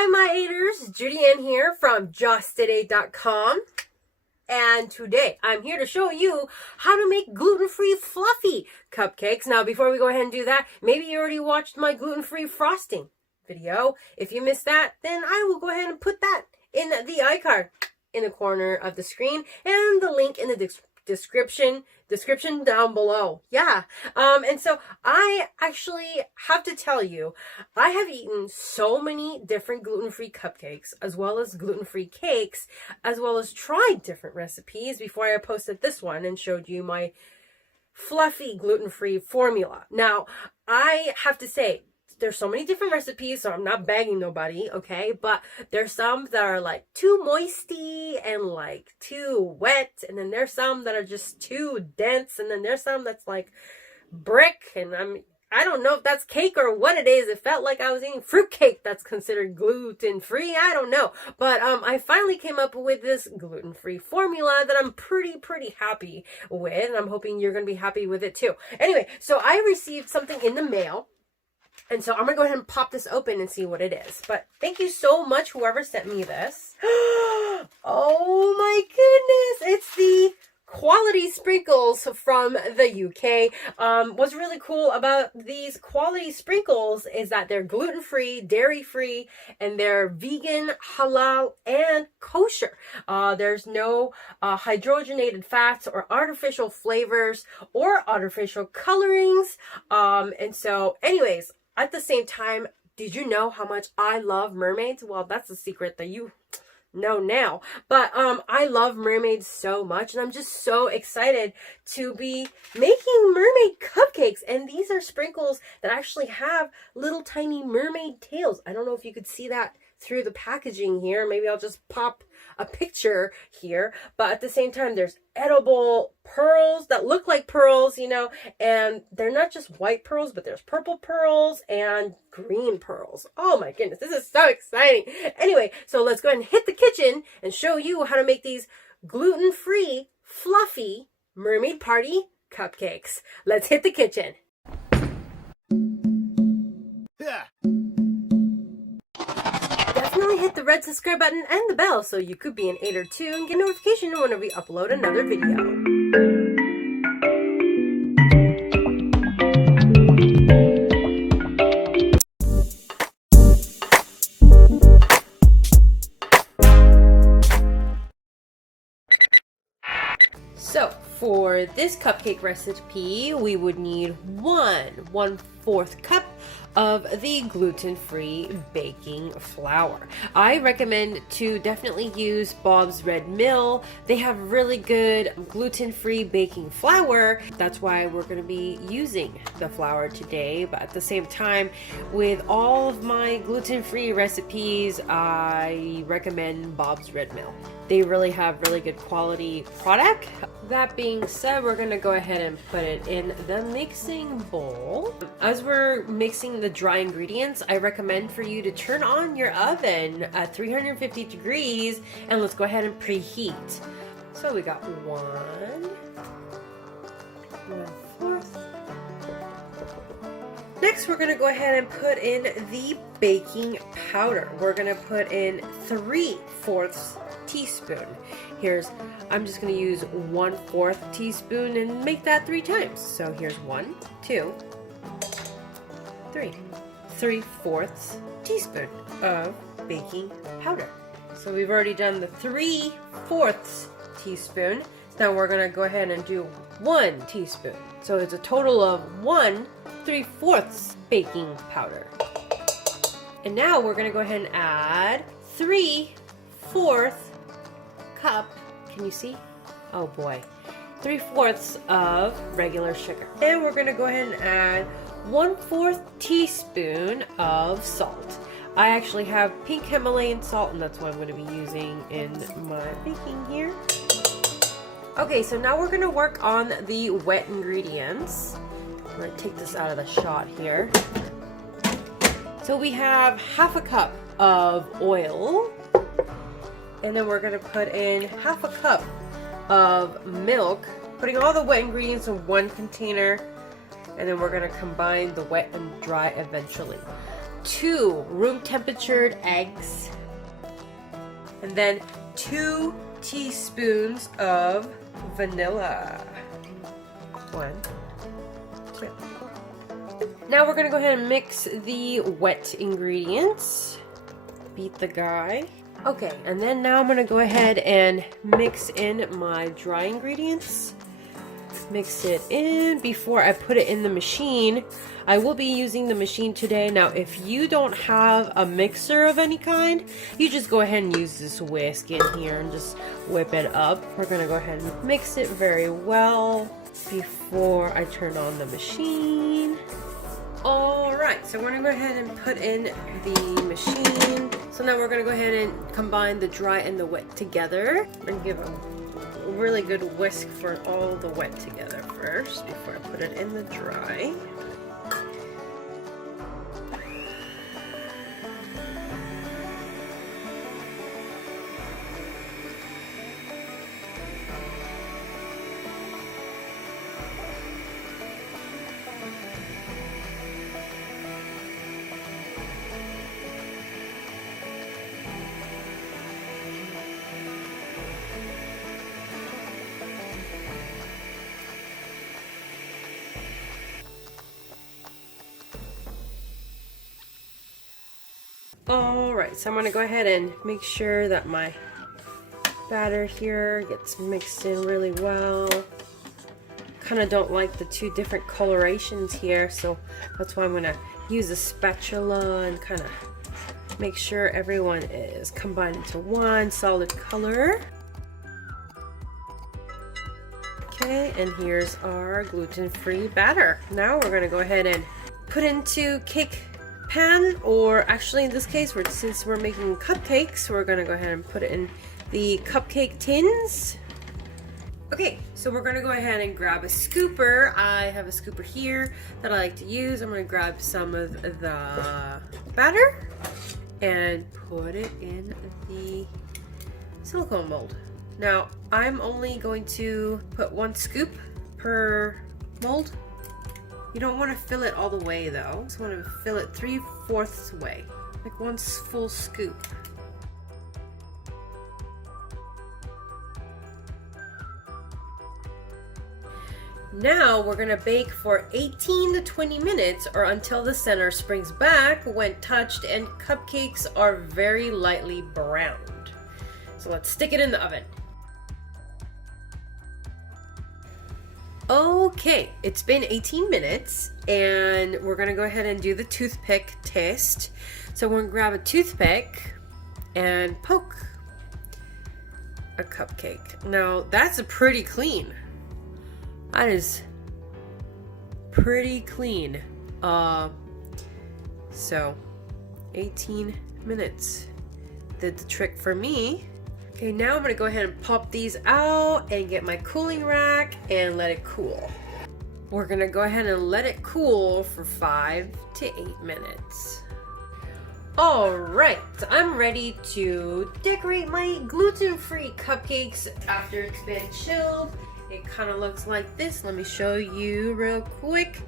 Hi, my eaters. Judy Ann here from Just8ate.com. And today I'm here to show you how to make gluten-free fluffy cupcakes. Now, before we go ahead and do that, maybe you already watched my gluten-free frosting video. If you missed that, then I will go ahead and put that in the iCard in the corner of the screen and the link in the description down below. Yeah. And so I actually have to tell you, I have eaten so many different gluten-free cupcakes, as well as gluten-free cakes, as well as tried different recipes before I posted this one and showed you my fluffy gluten-free formula. Now, I have to say, there's so many different recipes, so I'm not bagging nobody, okay? But there's some that are like too moisty and like too wet, and then there's some that are just too dense, and then there's some that's like brick, and I don't know if that's cake or what it is. It felt like I was eating fruit cake that's considered gluten-free. I don't know. But I finally came up with this gluten-free formula that I'm pretty happy with, and I'm hoping you're going to be happy with it too. Anyway, so I received something in the mail. And so I'm going to go ahead and pop this open and see what it is. But thank you so much, whoever sent me this. Oh my goodness. It's the quality sprinkles from the UK. What's really cool about these quality sprinkles is that they're gluten-free, dairy-free, and they're vegan, halal, and kosher. There's no hydrogenated fats or artificial flavors or artificial colorings. And so anyways, at the same time, did you know how much I love mermaids? Well, that's a secret that you know now. But I love mermaids so much, and I'm just so excited to be making mermaid cupcakes. And these are sprinkles that actually have little tiny mermaid tails. I don't know if you could see that through the packaging here. Maybe I'll just pop a picture here. But at the same time, there's edible pearls that look like pearls, you know, and they're not just white pearls, but there's purple pearls and green pearls. Oh my goodness, this is so exciting. Anyway, so let's go ahead and hit the kitchen and show you how to make these gluten-free, fluffy mermaid party cupcakes. Let's hit the kitchen. Yeah. Definitely hit the red subscribe button and the bell so you could be an 8 or 2 and get notification whenever we upload another video. So for this cupcake recipe, we would need 1/4 cup of the gluten-free baking flour. I recommend to definitely use Bob's Red Mill. They have really good gluten-free baking flour. That's why we're going to be using the flour today. But at the same time, with all of my gluten-free recipes, I recommend Bob's Red Mill. They really have really good quality product. That being said, we're going to go ahead and put it in the mixing bowl. As we're mixing the dry ingredients, I recommend for you to turn on your oven at 350 degrees and let's go ahead and preheat. So we got 1/4. Next, we're going to go ahead and put in the baking powder. We're going to put in 3/4 teaspoon. I'm just going to use 1/4 teaspoon and make that 3 times. So here's 1, 2, 3. 3/4 teaspoon of baking powder. So we've already done the 3/4 teaspoon. Now we're going to go ahead and do 1 teaspoon. So it's a total of 1/3 baking powder. And now we're going to go ahead and add 3/4 cup. Can you see? Oh boy. 3/4 of regular sugar. And we're going to go ahead and add 1/4 teaspoon of salt. I actually have pink Himalayan salt, and that's what I'm going to be using in my baking here. Okay, so now we're going to work on the wet ingredients. I'm going to take this out of the shot here. So we have 1/2 cup of oil. And then we're going to put in 1/2 cup of milk, putting all the wet ingredients in one container, and then we're going to combine the wet and dry eventually. 2 room temperatured eggs, and then 2 teaspoons of vanilla. 1, 2. Now we're gonna go ahead and mix the wet ingredients. Beat the guy. Okay, and then now I'm gonna go ahead and mix in my dry ingredients. Mix it in before I put it in the machine. I will be using the machine today. Now, if you don't have a mixer of any kind, you just go ahead and use this whisk in here and just whip it up. We're gonna go ahead and mix it very well before I turn on the machine. Alright, so we're going to go ahead and put in the machine. So now we're going to go ahead and combine the dry and the wet together and give a really good whisk for all the wet together first before I put it in the dry. Alright, so I'm going to go ahead and make sure that my batter here gets mixed in really well. Kind of don't like the 2 different colorations here, so that's why I'm going to use a spatula and kind of make sure everyone is combined into one solid color. Okay, and here's our gluten-free batter. Now we're going to go ahead and put into cake pan, or actually in this case, since we're making cupcakes, we're going to go ahead and put it in the cupcake tins. Okay, so we're going to go ahead and grab a scooper. I have a scooper here that I like to use. I'm going to grab some of the batter and put it in the silicone mold. Now, I'm only going to put 1 scoop per mold. You don't want to fill it all the way though. Just want to fill it 3/4 way, like 1 full scoop. Now we're going to bake for 18 to 20 minutes or until the center springs back when touched and cupcakes are very lightly browned. So let's stick it in the oven. Okay, it's been 18 minutes and we're gonna go ahead and do the toothpick test. So we're gonna grab a toothpick and poke a cupcake. Now that's pretty clean. That is pretty clean. So 18 minutes did the trick for me. Okay, now I'm going to go ahead and pop these out and get my cooling rack and let it cool. We're going to go ahead and let it cool for 5 to 8 minutes. Alright, so I'm ready to decorate my gluten-free cupcakes after it's been chilled. It kind of looks like this. Let me show you real quick.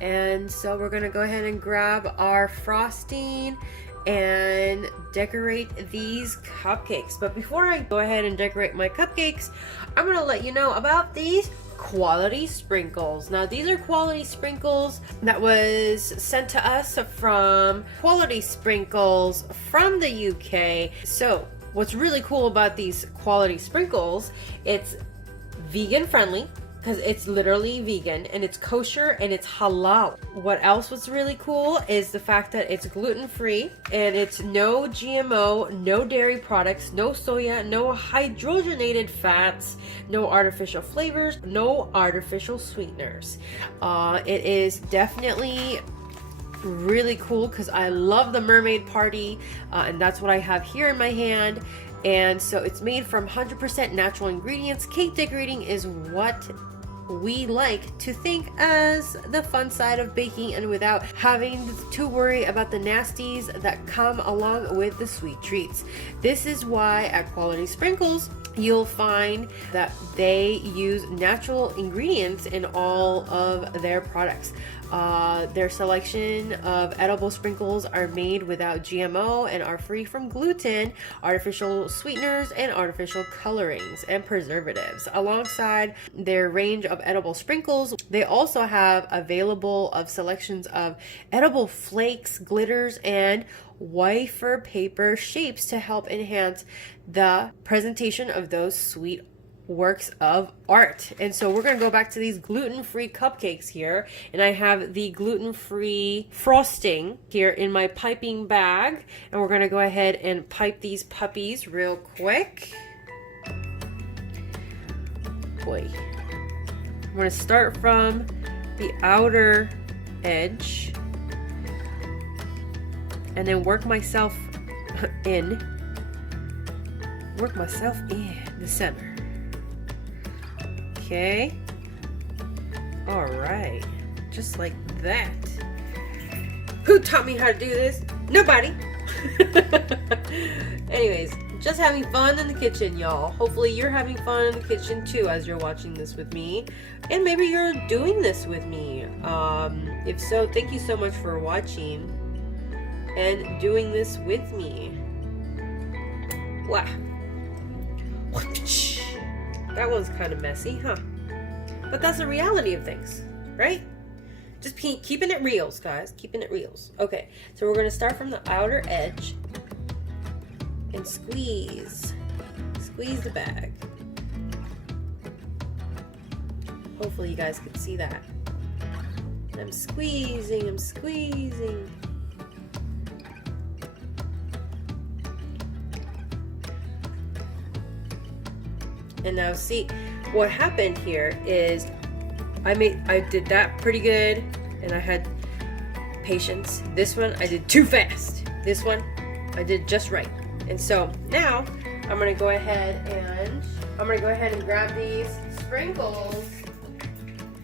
And so we're going to go ahead and grab our frosting and decorate these cupcakes. But before I go ahead and decorate my cupcakes, I'm going to let you know about these quality sprinkles. Now these are quality sprinkles that was sent to us from Quality Sprinkles from the UK. So what's really cool about these quality sprinkles, it's vegan friendly, because it's literally vegan, and it's kosher, and it's halal. What else was really cool is the fact that it's gluten-free, and it's no GMO, no dairy products, no soya, no hydrogenated fats, no artificial flavors, no artificial sweeteners. It is definitely really cool because I love the Mermaid Party, and that's what I have here in my hand. And so it's made from 100% natural ingredients. Cake decorating is what we like to think as the fun side of baking, and without having to worry about the nasties that come along with the sweet treats. This is why at Quality Sprinkles, you'll find that they use natural ingredients in all of their products. Their selection of edible sprinkles are made without GMO and are free from gluten, artificial sweeteners, and artificial colorings and preservatives. Alongside their range of edible sprinkles, they also have available of selections of edible flakes, glitters, and wafer paper shapes to help enhance the presentation of those sweet works of art. And so we're going to go back to these gluten-free cupcakes here, and I have the gluten-free frosting here in my piping bag, and we're going to go ahead and pipe these puppies real quick. Boy, I'm going to start from the outer edge and then work myself in the center. Okay. All right. Just like that. Who taught me how to do this? Nobody. Anyways, just having fun in the kitchen, y'all. Hopefully you're having fun in the kitchen too as you're watching this with me. And maybe you're doing this with me. If so, thank you so much for watching and doing this with me. Wow. That one's kind of messy, huh? But that's the reality of things, right? Just keeping it reals, guys. Keeping it reals. Okay, so we're going to start from the outer edge and squeeze. Squeeze the bag. Hopefully you guys can see that. I'm squeezing, I'm squeezing. And now see, what happened here is I did that pretty good, and I had patience. This one I did too fast. This one I did just right. And so now I'm gonna go ahead and grab these sprinkles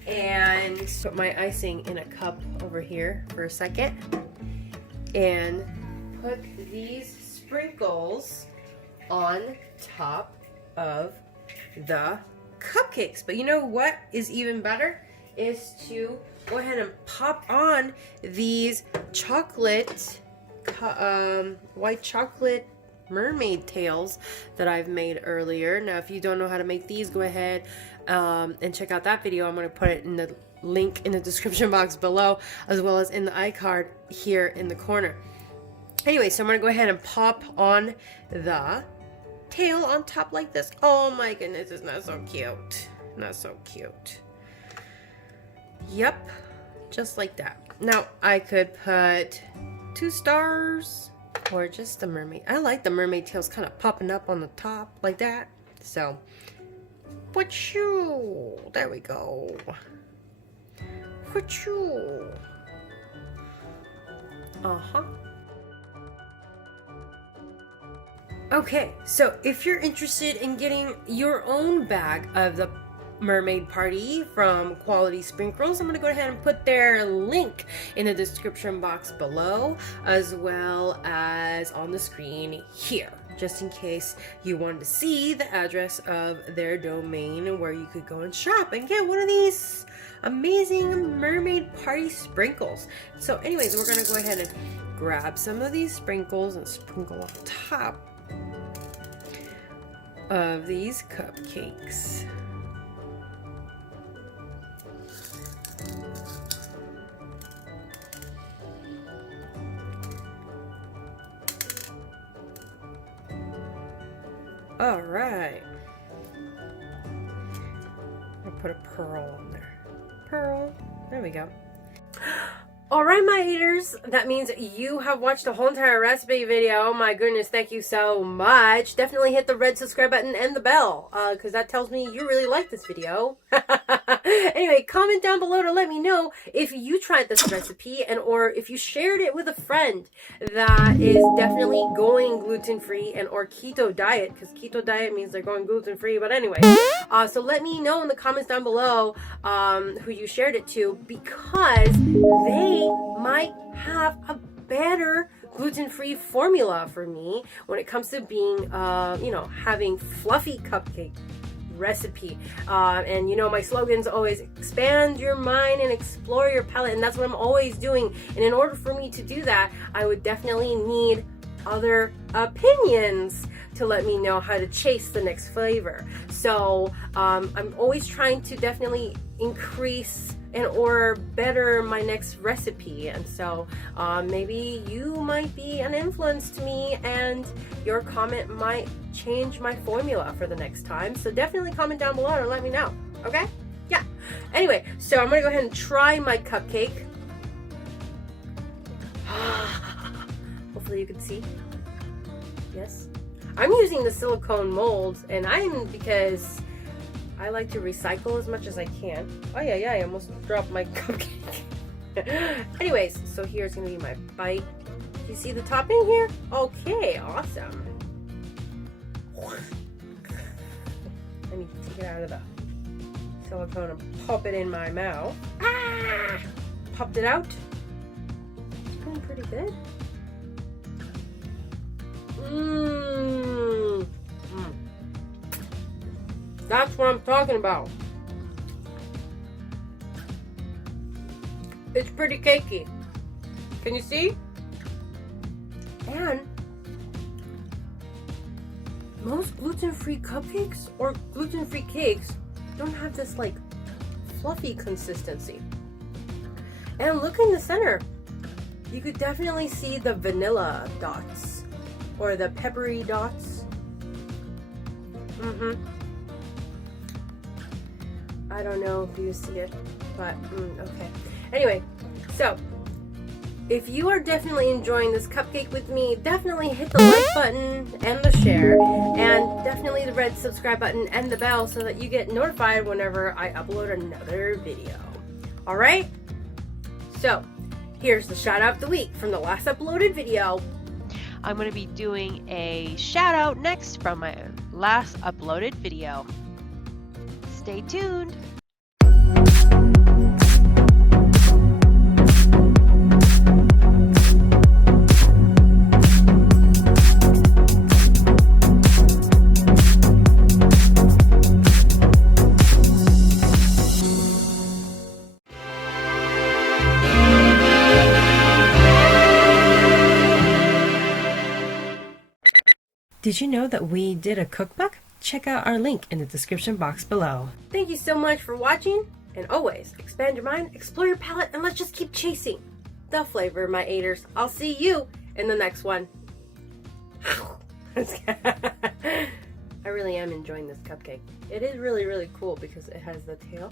and put my icing in a cup over here for a second, and put these sprinkles on top of the cupcakes. But you know what is even better is to go ahead and pop on these chocolate white chocolate mermaid tails that I've made earlier. Now if you don't know how to make these, go ahead and check out that video. I'm going to put it in the link in the description box below, as well as in the iCard here in the corner. Anyway, so I'm going to go ahead and pop on the tail on top like this. Oh my goodness, it's not so cute. Not so cute. Yep, just like that. Now I could put 2 stars or just the mermaid. I like the mermaid tails kind of popping up on the top like that. So, wachoo, there we go. Wachoo. Uh-huh. Okay, so if you're interested in getting your own bag of the Mermaid Party from Quality Sprinkles, I'm going to go ahead and put their link in the description box below, as well as on the screen here, just in case you wanted to see the address of their domain where you could go and shop and get one of these amazing Mermaid Party sprinkles. So anyways, we're going to go ahead and grab some of these sprinkles and sprinkle on top of these cupcakes. All right. I'll put a pearl on there. Pearl. There we go. All right, my eaters, that means you have watched the whole entire recipe video. Oh my goodness, thank you so much. Definitely hit the red subscribe button and the bell, because that tells me you really like this video. Anyway, comment down below to let me know if you tried this recipe and or if you shared it with a friend that is definitely going gluten-free and or keto diet, because keto diet means they're going gluten-free. But anyway, so let me know in the comments down below who you shared it to, because they might have a better gluten-free formula for me when it comes to being, you know, having fluffy cupcake recipe. And you know, my slogan's always expand your mind and explore your palate, and that's what I'm always doing. And in order for me to do that, I would definitely need other opinions to let me know how to chase the next flavor. So I'm always trying to definitely increase and or better my next recipe, and so maybe you might be an influence to me and your comment might change my formula for the next time. So definitely comment down below and let me know. Okay, yeah, anyway, so I'm gonna go ahead and try my cupcake. Hopefully you can see. Yes, I'm using the silicone molds, and because I like to recycle as much as I can. Oh yeah, I almost dropped my cupcake. Anyways, so here's gonna be my bite. You see the topping here? Okay, awesome. I need to take it out of the silicone and pop it in my mouth. Ah! Popped it out. It's going pretty good. Mmm. That's what I'm talking about. It's pretty cakey. Can you see? And most gluten-free cupcakes or gluten-free cakes don't have this like fluffy consistency. And look in the center. You could definitely see the vanilla dots or the peppery dots. I don't know if you see it, but okay. Anyway, so if you are definitely enjoying this cupcake with me, definitely hit the like button and the share, and definitely the red subscribe button and the bell so that you get notified whenever I upload another video. All right? So here's the shout out of the week from the last uploaded video. I'm going to be doing a shout out next from my last uploaded video. Stay tuned. Did you know that we did a cookbook? Check out our link in the description box below. Thank you so much for watching, and always expand your mind, explore your palate, and let's just keep chasing the flavor, my aters. I'll see you in the next one. I really am enjoying this cupcake. It is really, really cool because it has the tail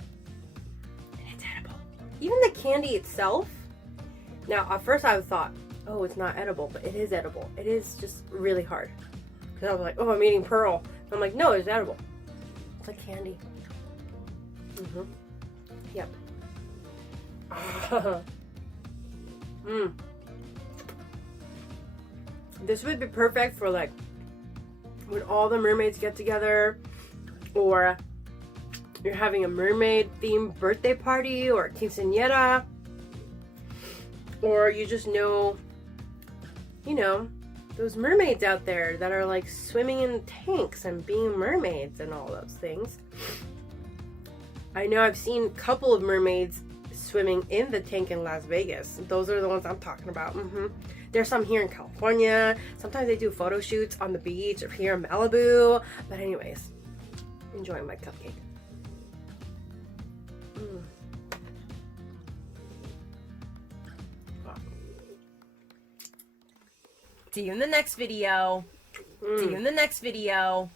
and it's edible. Even the candy itself. Now, at first I thought, oh, it's not edible, but it is edible. It is just really hard. Because I was like, oh, I'm eating pearl. I'm like, no, it's edible. It's like candy. Yep. This would be perfect for like when all the mermaids get together, or you're having a mermaid themed birthday party or a quinceañera, or you just know, you know, those mermaids out there that are like swimming in tanks and being mermaids and all those things. I know I've seen a couple of mermaids swimming in the tank in Las Vegas. Those are the ones I'm talking about. There's some here in California. Sometimes they do photo shoots on the beach or here in Malibu. But anyways, enjoying my cupcake. See you in the next video. See you in the next video.